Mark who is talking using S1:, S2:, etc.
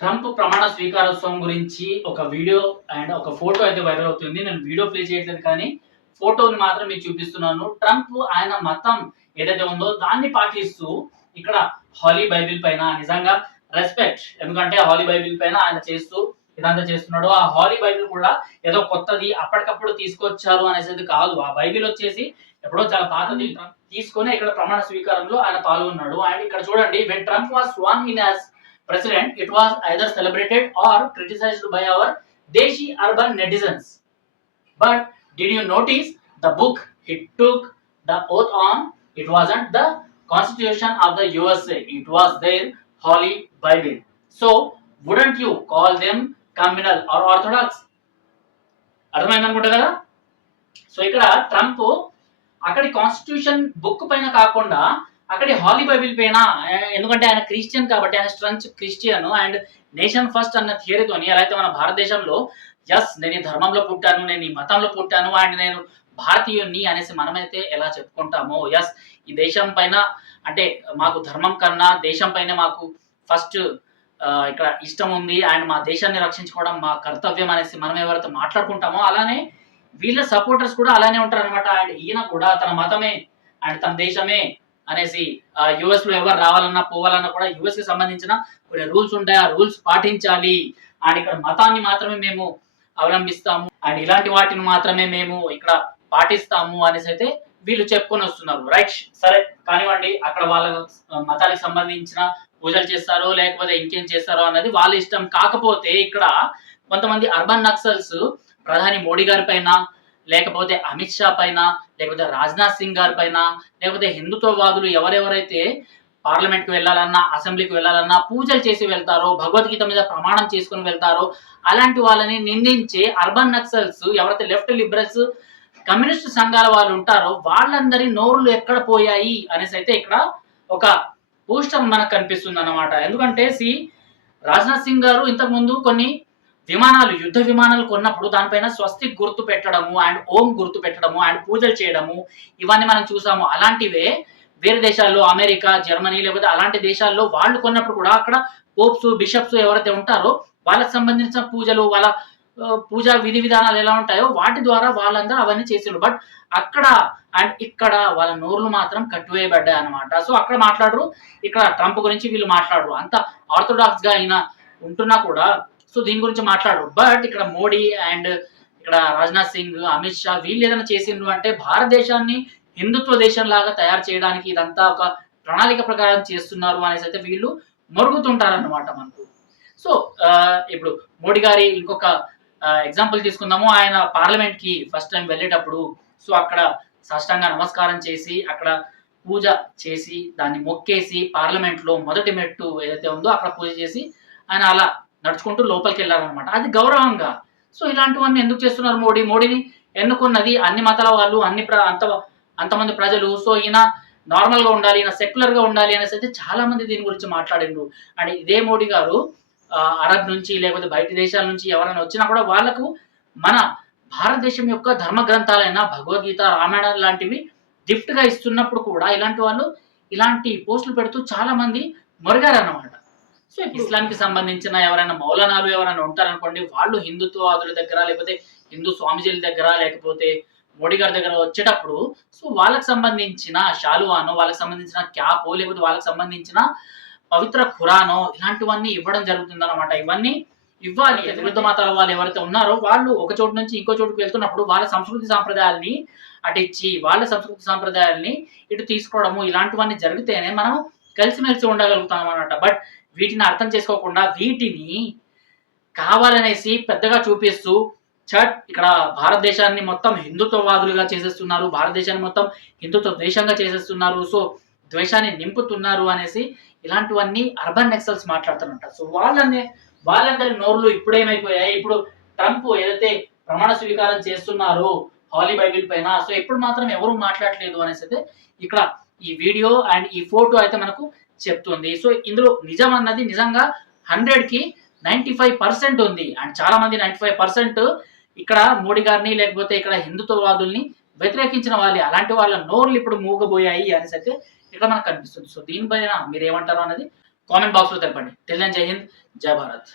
S1: Trump ప్రమాణ స్వీకారోత్సవం గురించి ఒక వీడియో అండ్ ఒక ఫోటో అయితే వైరల్ అవుతుంది. నేను వీడియో ప్లే చేయట్లేదు కానీ ఫోటోని మాత్రం మీకు చూపిస్తున్నాను. ట్రంప్ ఆయన మతం ఏదైతే ఉందో దాన్ని పాటిస్తూ ఇక్కడ హాలీ బైబిల్ పైన నిజంగా రెస్పెక్ట్ ఎందుకంటే హాలీ బైబిల్ పైన ఆయన చేస్తూ ఇదంతా చేస్తున్నాడు. ఆ హాలీ బైబిల్ కూడా ఏదో కొత్తది అప్పటికప్పుడు తీసుకొచ్చారు అనేసి కాదు. ఆ బైబిల్ వచ్చేసి ఎప్పుడో చాలా పాతది తీసుకొని ఇక్కడ ప్రమాణ స్వీకారంలో ఆయన పాల్గొన్నాడు. అండ్ ఇక్కడ చూడండి when Trump was sworn in as president, it was either celebrated or criticized by our Deshi urban netizens. But did you notice the book he took the oath on? It wasn't the Constitution of the USA, it was their Holy Bible. So, wouldn't you call them communal or orthodox? అర్థమైంది అనుకుంటా కదా so ఇక్కడ Trump అక్కడి constitution book పైన కాకుండా అక్కడే holly Bible పైన ఎందుకంటే ఆయన క్రిస్టియన్ కాబట్టి ఆయన staunch Christian. And nation first అన్న థియరీతోని ఎలా అయితే మన భారతదేశంలో ఎస్ నేను ఈ ధర్మంలో పుట్టాను నేను ఈ మతంలో పుట్టాను అండ్ నేను భారతీయుణ్ణి అనేసి మనమైతే ఎలా చెప్పుకుంటామో ఎస్ ఈ దేశం పైన అంటే మాకు ధర్మం కన్నా దేశం పైన మాకు ఫస్ట్ ఇక్కడ ఇష్టం ఉంది అండ్ మా దేశాన్ని రక్షించుకోవడం మా కర్తవ్యం అనేసి మనం ఎవరైతే మాట్లాడుకుంటామో అలానే వీళ్ళ సపోర్టర్స్ కూడా అలానే ఉంటారు అనమాట అండ్ ఈయన కూడా తన మతమే అండ్ తన దేశమే అనేసి యుఎస్లో ఎవరు రావాలన్నా పోవాలన్నా కూడా యుఎస్కి సంబంధించిన కొన్ని రూల్స్ ఉంటాయి. ఆ రూల్స్ పాటించాలి. అండ్ ఇక్కడ మతాన్ని మాత్రమే మేము అవలంబిస్తాము. అండ్ ఇలాంటి వాటిని మాత్రమే మేము ఇక్కడ పాటిస్తాము అనేసి అయితే వీళ్ళు చెప్పుకొని వస్తున్నారు. రైట్ సరే. కానివ్వండి అక్కడ వాళ్ళ మతానికి సంబంధించిన పూజలు చేస్తారో లేకపోతే ఇంకేం చేస్తారో అన్నది వాళ్ళ ఇష్టం. కాకపోతే ఇక్కడ కొంతమంది అర్బన్ నక్సల్స్ ప్రధాని మోడీ గారి పైన లేకపోతే అమిత్ షా పైన లేకపోతే రాజ్నాథ్ సింగ్ గారి పైన లేకపోతే హిందుత్వవాదులు ఎవరెవరైతే పార్లమెంట్కి వెళ్ళాలన్నా అసెంబ్లీకి వెళ్ళాలన్నా పూజలు చేసి వెళ్తారో భగవద్గీత మీద ప్రమాణం చేసుకుని వెళ్తారో అలాంటి వాళ్ళని నిందించే అర్బన్ నక్సల్స్ ఎవరైతే లెఫ్ట్ లిబరల్స్ కమ్యూనిస్ట్ సంఘాల వాళ్ళు ఉంటారో వాళ్ళందరి నోరులు ఎక్కడ పోయాయి అనేసి అయితే ఇక్కడ ఒక పోస్టర్ మనకు కనిపిస్తుంది అన్నమాట ఎందుకంటే సి రాజ్నాథ్ సింగ్ గారు ఇంతకు ముందు కొన్ని విమానాలు యుద్ధ విమానాలు కొన్నప్పుడు దానిపైన స్వస్తిక్ గుర్తు పెట్టడము అండ్ ఓం గుర్తు పెట్టడము అండ్ పూజలు చేయడము ఇవన్నీ మనం చూసాము. అలాంటివే వేరే దేశాల్లో అమెరికా జర్మనీ లేకపోతే అలాంటి దేశాల్లో వాళ్ళు కొన్నప్పుడు కూడా అక్కడ పోప్స్ బిషప్స్ ఎవరైతే ఉంటారో వాళ్ళకి సంబంధించిన పూజలు వాళ్ళ పూజా విధి విధానాలు ఎలా ఉంటాయో వాటి ద్వారా వాళ్ళందరూ అవన్నీ చేసారు బట్ అక్కడ అండ్ ఇక్కడ వాళ్ళ నోర్లు మాత్రం కట్టువేయబడ్డాయి అనమాట సో అక్కడ మాట్లాడరు ఇక్కడ ట్రంప్ గురించి వీళ్ళు మాట్లాడరు. అంత ఆర్థోడాక్స్గా అయినా ఉంటున్నా కూడా సో దీని గురించి మాట్లాడరు. బట్ ఇక్కడ మోడీ అండ్ ఇక్కడ రాజ్నాథ్ సింగ్ అమిత్ షా వీళ్ళు ఏదైనా చేసిండ్రు అంటే భారతదేశాన్ని హిందుత్వ దేశం లాగా తయారు చేయడానికి ఇదంతా ఒక ప్రణాళిక ప్రకారం చేస్తున్నారు అనేసి అయితే వీళ్ళు మొరుగుతుంటారన్నమాట మనకు. సో ఇప్పుడు మోడీ గారి ఇంకొక ఎగ్జాంపుల్ తీసుకుందాము. ఆయన పార్లమెంట్కి ఫస్ట్ టైం వెళ్ళేటప్పుడు సో అక్కడ సాష్టాంగ నమస్కారం చేసి అక్కడ పూజ చేసి దాన్ని మొక్కేసి పార్లమెంట్లో మొదటి మెట్టు ఏదైతే ఉందో అక్కడ పూజ చేసి ఆయన అలా నడుచుకుంటూ లోపలికి వెళ్ళారనమాట అది గౌరవంగా. సో ఇలాంటివన్నీ ఎందుకు చేస్తున్నారు మోడీ? మోడీని ఎన్నుకున్నది అన్ని మతాల వాళ్ళు అన్ని ప్ర అంత అంతమంది ప్రజలు. సో ఈయన నార్మల్గా ఉండాలి ఈయన సెక్యులర్గా ఉండాలి అనేసి అయితే చాలా మంది దీని గురించి మాట్లాడిండ్రు. అండ్ ఇదే మోడీ గారు అరబ్ నుంచి లేకపోతే బయట దేశాల నుంచి ఎవరైనా వచ్చినా కూడా వాళ్ళకు మన భారతదేశం యొక్క ధర్మ గ్రంథాలైన భగవద్గీత రామాయణం లాంటివి గిఫ్ట్గా ఇస్తున్నప్పుడు కూడా ఇలాంటి వాళ్ళు ఇలాంటి పోస్టులు పెడుతూ చాలా మంది మొరిగారన్నమాట. సో ఇప్పుడు ఇస్లాంకి సంబంధించిన ఎవరైనా మౌలానాలు ఎవరైనా ఉంటారనుకోండి వాళ్ళు హిందుత్వవాదుల దగ్గర లేకపోతే హిందూ స్వామీజీల దగ్గర లేకపోతే మోడీ గారి దగ్గర వచ్చేటప్పుడు సో వాళ్ళకి సంబంధించిన షాలువానో వాళ్ళకి సంబంధించిన క్యాపో లేకపోతే వాళ్ళకి సంబంధించిన పవిత్ర ఖురానో ఇలాంటివన్నీ ఇవ్వడం జరుగుతుంది అనమాట ఇవన్నీ ఇవ్వాలి. విరుద్ధ మతాల వాళ్ళు ఎవరైతే ఉన్నారో వాళ్ళు ఒక చోటు నుంచి ఇంకో చోటుకు వెళ్తున్నప్పుడు వాళ్ళ సంస్కృతి సాంప్రదాయాల్ని అటు ఇచ్చి వాళ్ళ సంస్కృతి సాంప్రదాయాల్ని ఇటు తీసుకోవడము ఇలాంటివన్నీ జరిగితేనే మనం కలిసిమెలిసి ఉండగలుగుతాం అనమాట బట్ వీటిని అర్థం చేసుకోకుండా వీటిని కావాలనేసి పెద్దగా చూపిస్తూ చట్ ఇక్కడ భారతదేశాన్ని మొత్తం హిందుత్వవాదులుగా చేసేస్తున్నారు భారతదేశాన్ని మొత్తం హిందుత్వ దేశంగా చేసేస్తున్నారు సో ద్వేషాన్ని నింపుతున్నారు అనేసి ఇలాంటివన్నీ అర్బన్ నెక్సల్స్ మాట్లాడుతున్నట్టు. సో వాళ్ళని వాళ్ళందరి నోర్లు ఇప్పుడేమైపోయాయి ఇప్పుడు ట్రంప్ ఏదైతే ప్రమాణ స్వీకారం చేస్తున్నారో హాలీ బైబిల్ పైన సో ఇప్పుడు మాత్రం ఎవరు మాట్లాడలేదు అనేసి అయితే ఇక్కడ ఈ వీడియో అండ్ ఈ ఫోటో అయితే మనకు చెప్తుంది. సో ఇందులో నిజం అన్నది నిజంగా హండ్రెడ్కి నైన్టీ ఫైవ్ పర్సెంట్ ఉంది. అండ్ చాలా మంది నైన్టీ ఫైవ్ పర్సెంట్ ఇక్కడ మోడీ గారిని లేకపోతే ఇక్కడ హిందుత్వవాదుల్ని వ్యతిరేకించిన వాళ్ళు. అలాంటి వాళ్ళ నోర్లు ఇప్పుడు మూగబోయాయి అనేసి అయితే ఇక్కడ మనకు కనిపిస్తుంది. సో దీనిపైన మీరు ఏమంటారు అనేది కామెంట్ బాక్స్లో తెలపండి తెల్లని జై హింద్ జై భారత్.